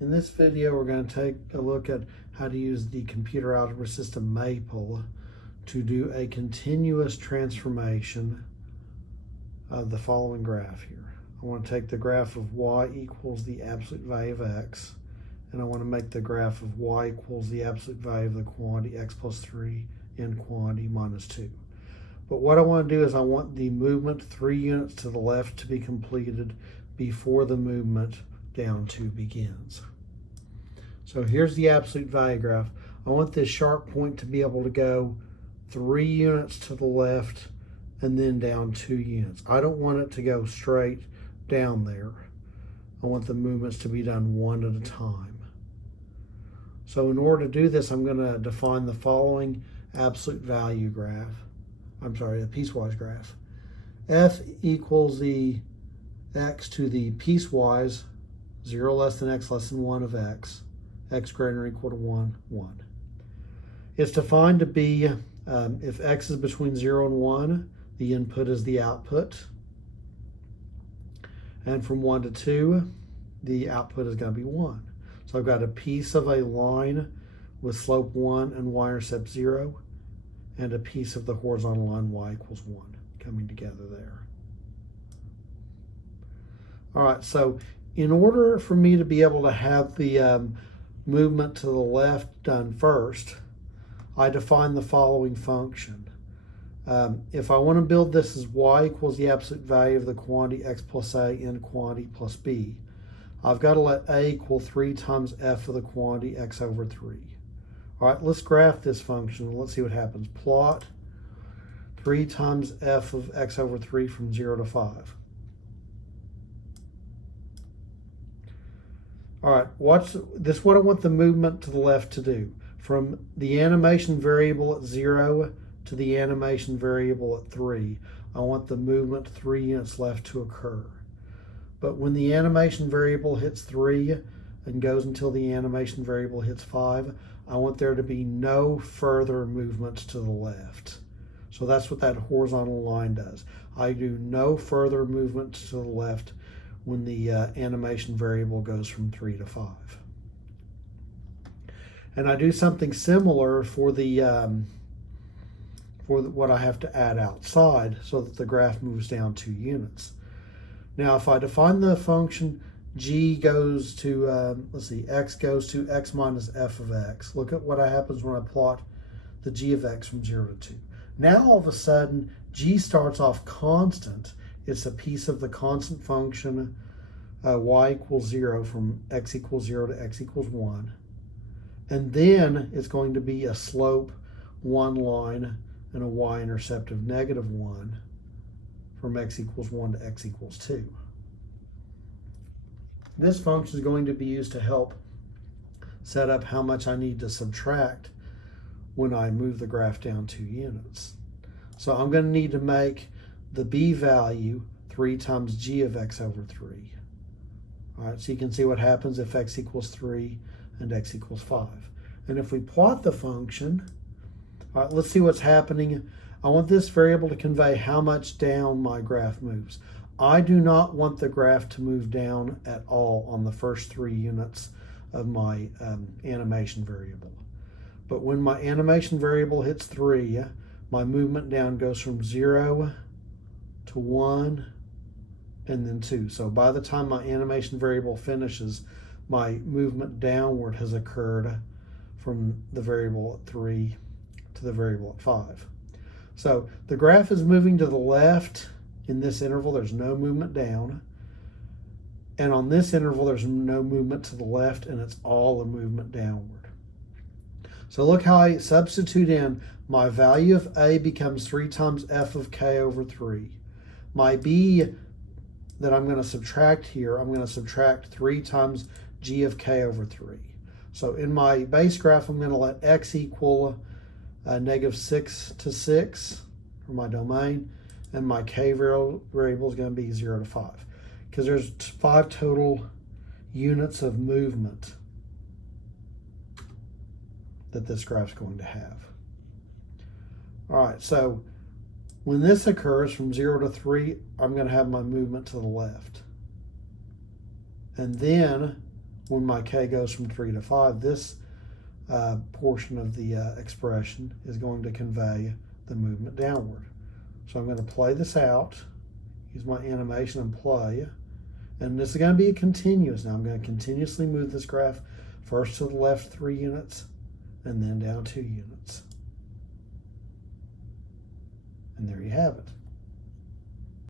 In this video, we're going to take a look at how to use the computer algebra system Maple to do a continuous transformation of the following graph here. I want to take the graph of y equals the absolute value of x, and I want to make the graph of y equals the absolute value of the quantity x plus 3 in quantity minus 2. But what I want to do is I want the movement 3 units to the left to be completed before the movement down 2 begins. So here's the absolute value graph. I want this sharp point to be able to go 3 units to the left and then down 2 units. I don't want it to go straight down there. I want the movements to be done one at a time. So in order to do this, I'm going to define the following absolute value graph. I'm sorry, the piecewise graph. F equals the x to the piecewise 0 less than x less than 1 of x greater or equal to 1, 1. It's defined to be if x is between 0 and 1, the input is the output. And from 1 to 2, the output is going to be 1. So I've got a piece of a line with slope 1 and y-intercept 0, and a piece of the horizontal line y equals 1 coming together there. All right, so in order for me to be able to have the movement to the left done first, I define the following function. If I want to build this as y equals the absolute value of the quantity x plus a in quantity plus b, I've got to let a equal 3 times f of the quantity x over 3. All right, let's graph this function. Let's see what happens. Plot 3 times f of x over 3 from 0 to 5. All right, watch this. What I want the movement to the left to do. From the animation variable at 0 to the animation variable at 3, I want the movement 3 units left to occur. But when the animation variable hits 3 and goes until the animation variable hits 5, I want there to be no further movements to the left. So that's what that horizontal line does. I do no further movements to the left when the animation variable goes from 3 to 5. And I do something similar for what I have to add outside so that the graph moves down 2 units. Now, if I define the function g goes to, x goes to x minus f of x, look at what happens when I plot the g of x from 0 to 2. Now, all of a sudden, g starts off constant. It's a piece of the constant function y equals 0 from x equals 0 to x equals 1. And then it's going to be a slope 1 line and a y-intercept of -1 from x equals 1 to x equals 2. This function is going to be used to help set up how much I need to subtract when I move the graph down 2 units. So I'm going to need to make the b value 3 times g of x over 3. All right, so you can see what happens if x equals 3 and x equals 5. And if we plot the function, all right, let's see what's happening. I want this variable to convey how much down my graph moves. I do not want the graph to move down at all on the first 3 units of my animation variable. But when my animation variable hits 3, my movement down goes from 0 to 1 and then 2. So by the time my animation variable finishes, my movement downward has occurred from the variable at 3 to the variable at 5. So the graph is moving to the left in this interval. There's no movement down. And on this interval, there's no movement to the left, and it's all a movement downward. So look how I substitute in my value of a becomes 3 times f of k over 3. My b that I'm going to subtract here, I'm going to subtract 3 times g of k over 3. So in my base graph, I'm going to let x equal -6 to 6 for my domain, and my k variable is going to be 0 to 5, because there's 5 total units of movement that this graph is going to have. All right, so when this occurs from 0 to 3, I'm going to have my movement to the left. And then when my k goes from 3 to 5, this portion of the expression is going to convey the movement downward. So I'm going to play this out, use my animation and play, and this is going to be a continuous. Now I'm going to continuously move this graph first to the left 3 units and then down 2 units. And there you have it.